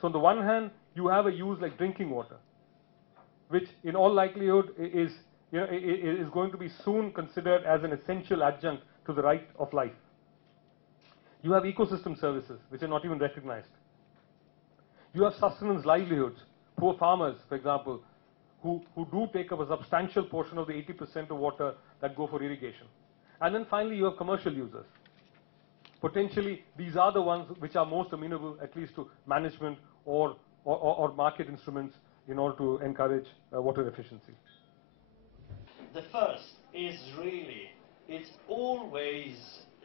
So on the one hand, you have a use like drinking water, which in all likelihood is, is going to be soon considered as an essential adjunct to the right of life. You have ecosystem services, which are not even recognized. You have sustenance livelihoods, poor farmers, for example, who do take up a substantial portion of the 80% of water that go for irrigation. And then finally, you have commercial users. Potentially, these are the ones which are most amenable, at least to management or market instruments in order to encourage water efficiency. The first is really, it's always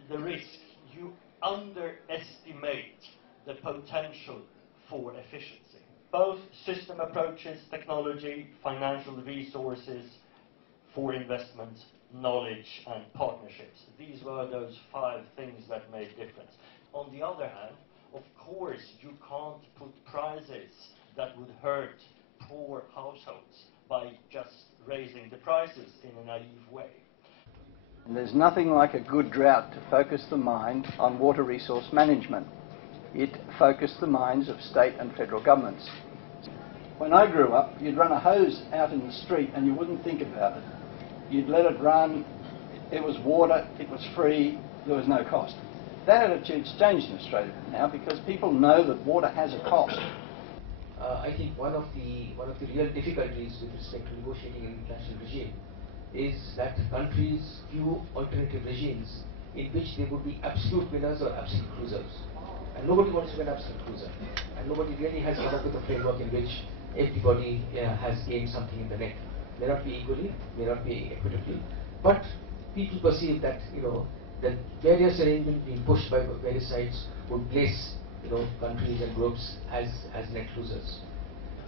the risk. You underestimate the potential for efficiency. Both system approaches, technology, financial resources for investment, knowledge and partnerships. These were those 5 things that made difference. On the other hand, of course, you can't put prices that would hurt poor households by just raising the prices in a naive way. And there's nothing like a good drought to focus the mind on water resource management. It focused the minds of state and federal governments. When I grew up, you'd run a hose out in the street and you wouldn't think about it. You'd let it run, it was water, it was free, there was no cost. That attitude's changed in Australia now because people know that water has a cost. I think one of the real difficulties with respect to negotiating an international regime is that countries view alternative regimes in which they would be absolute winners or absolute losers. And nobody wants to be an absolute loser. And nobody really has come up with a framework in which everybody has gained something in the net. May not be equally, may not be equitably, but people perceive that, that various arrangements being pushed by various sides would place, countries and groups as net losers.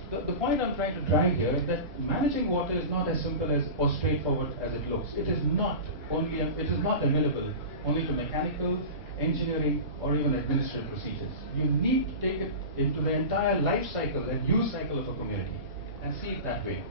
The point I'm trying to drive here is that managing water is not as simple as or straightforward as it looks. It is not amenable only to mechanical, engineering, or even administrative procedures. You need to take it into the entire life cycle and use cycle of a community and see it that way.